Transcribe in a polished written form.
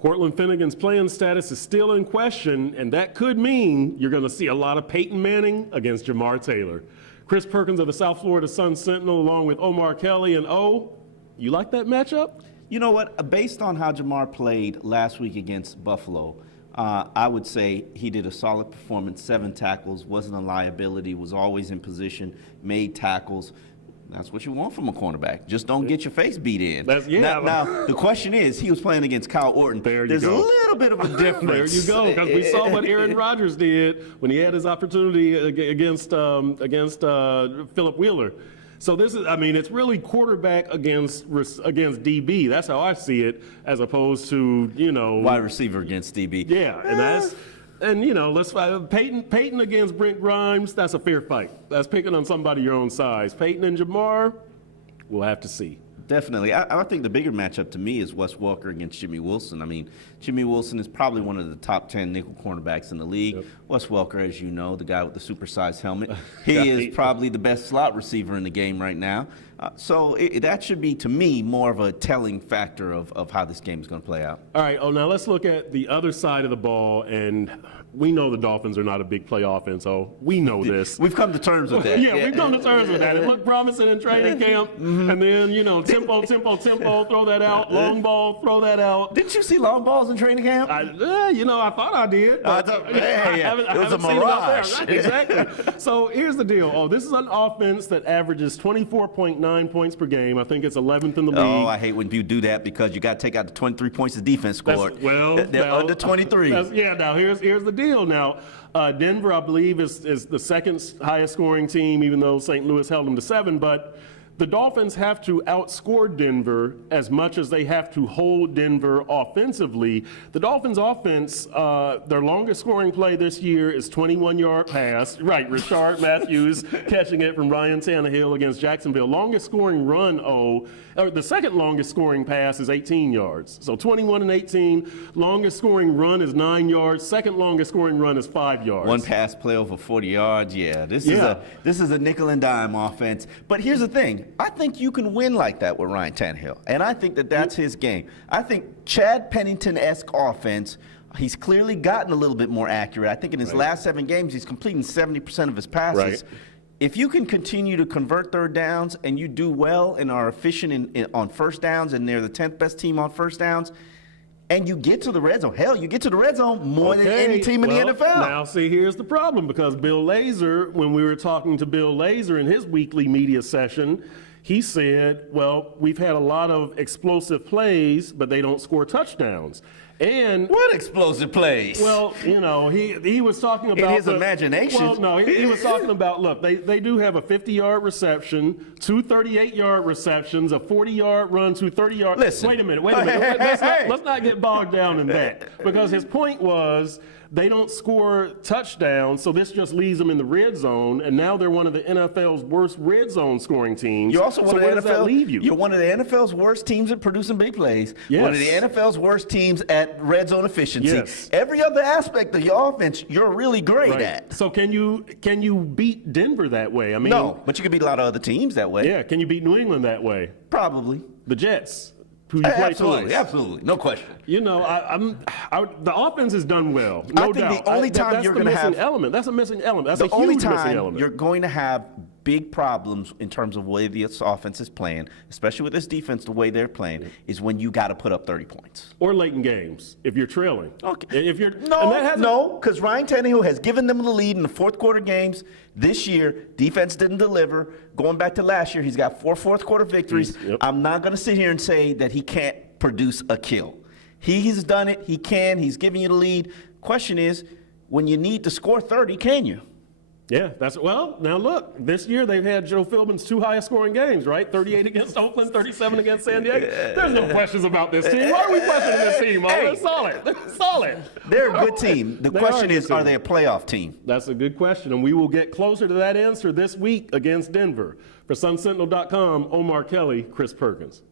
Cortland Finnegan's playing status is still in question, and that could mean you're going to see a lot of Peyton Manning against Jamar Taylor. Chris Perkins of the South Florida Sun-Sentinel, along with Omar Kelly and you like that matchup? You know what? Based on how Jamar played last week against Buffalo, I would say he did a solid performance, 7 tackles, wasn't a liability, was always in position, made tackles. That's what you want from a cornerback. Just don't get your face beat in. Now, the question is, he was playing against Kyle Orton. There's a little bit of a difference. There you go, because we saw what Aaron Rodgers did when he had his opportunity against Phillip Wheeler. So this is, it's really quarterback against DB. That's how I see it, as opposed to, wide receiver against DB. Yeah, let's fight. Peyton against Brent Grimes, that's a fair fight. That's picking on somebody your own size. Peyton and Jamar, we'll have to see. Definitely. I think the bigger matchup to me is Wes Welker against Jimmy Wilson. Jimmy Wilson is probably one of the top 10 nickel cornerbacks in the league. Yep. Wes Welker, as you know, the guy with the supersized helmet, he is probably the best slot receiver in the game right now. So that should be, to me, more of a telling factor of how this game is going to play out. All right, now let's look at the other side of the ball, and we know the Dolphins are not a big play offense, so we know this. We've come to terms with that. Yeah, we've come to terms with that. It looked promising in training camp, and then, tempo, throw that out. Long ball, throw that out. Didn't you see long balls in training camp? I thought I did. It was a mirage. Exactly. So here's the deal. This is an offense that averages 24.9 points per game. I think it's 11th in the league. Oh, I hate when you do that because you got to take out the 23 points the defense scored. They're under 23. Now here's the deal. Now, Denver, I believe, is the second highest scoring team, even though St. Louis held them to 7. But the Dolphins have to outscore Denver as much as they have to hold Denver offensively. The Dolphins' offense, their longest scoring play this year is 21-yard pass. Right, Rashard Matthews catching it from Ryan Tannehill against Jacksonville. Longest scoring run, the second longest scoring pass is 18 yards. So 21 and 18. Longest scoring run is 9 yards. Second longest scoring run is 5 yards. One pass play over 40 yards. Yeah, this is a nickel and dime offense. But here's the thing. I think you can win like that with Ryan Tannehill, and I think that's his game. I think Chad Pennington-esque offense, he's clearly gotten a little bit more accurate. I think in his last 7 games, he's completing 70% of his passes. Right. If you can continue to convert third downs and you do well and are efficient on first downs, and they're the 10th best team on first downs, and you get to the red zone. Hell, you get to the red zone more than any team in the NFL. Now, see, here's the problem, because Bill Lazor, when we were talking to Bill Lazor in his weekly media session, he said, well, we've had a lot of explosive plays, but they don't score touchdowns. And what explosive plays? Well, he was talking about in his imagination. Well, no, he was talking about, look, they do have a 50-yard reception, 2 38-yard receptions, a 40-yard run, 2 30-yard. Listen. Wait a minute. Let's not get bogged down in that, because his point was they don't score touchdowns, so this just leaves them in the red zone, and now they're one of the NFL's worst red zone scoring teams. You're also where does that leave you? You're one of the NFL's worst teams at producing big plays. Yes. One of the NFL's worst teams at red zone efficiency. Yes. Every other aspect of your offense, you're really great at. So can you beat Denver that way? No, but you can beat a lot of other teams that way. Yeah, can you beat New England that way? Probably. The Jets. Who you play twice. Absolutely, no question. The offense has done well, no doubt. I think the only time you're going to have that's a missing element. That's the a huge only missing time element. you're going to have big problems in terms of the way this offense is playing, especially with this defense, the way they're playing, is when you got to put up 30 points. Or late in games, if you're trailing. Okay. If you're No, because Ryan Tannehill has given them the lead in the fourth quarter games. This year, defense didn't deliver. Going back to last year, he's got 4 fourth quarter victories. Yep. I'm not going to sit here and say that he can't produce a kill. He's done it. He can. He's giving you the lead. Question is, when you need to score 30, can you? Yeah, now look, this year they've had Joe Philbin's 2 highest scoring games, right? 38 against Oakland, 37 against San Diego. There's no questions about this team. Why are we questioning this team? They're solid. They're solid. They're a good team. The question is, are they a playoff team? That's a good question, and we will get closer to that answer this week against Denver. For SunSentinel.com, Omar Kelly, Chris Perkins.